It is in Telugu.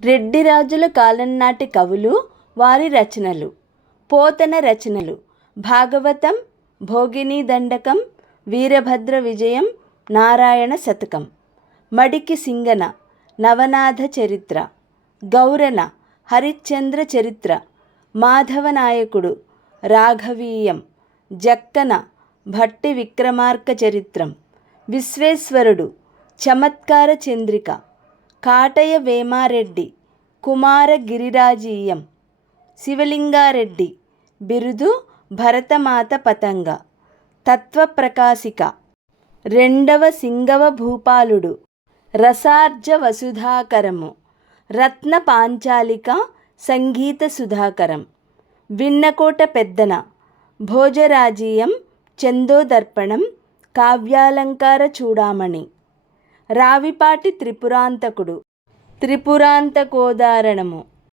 రెడ్డి రాజుల కాలం నాటి కవులు వారి రచనలు. పోతన రచనలు. భాగవతం భోగిని దండకం వీరభద్ర విజయం నారాయణ శతకం. మడికి సింగన నవనాథ చరిత్ర. గౌరన హరిశ్చంద్ర చరిత్ర. మాధవ నాయకుడు రాఘవీయం. జక్కన భట్టి విక్రమార్క చరిత్రం. విశ్వేశ్వరుడు చమత్కార చంద్రిక. కాటయ వేమారెడ్డి కుమార గిరిరాజీయం శివలింగారెడ్డి బిరుదు భరతమాత పతంగ తత్వప్రకాశిక రెండవ సింగవ భూపాలుడు రసార్జ వసుధాకరము రత్న పాంచాలిక సంగీత సుధాకరం విన్నకోట పెద్దన భోజరాజీయం చందోదర్పణం కావ్యాలంకార చూడామణి. రావిపాటి త్రిపురాంతకుడు. త్రిపురాంతకోదారణము.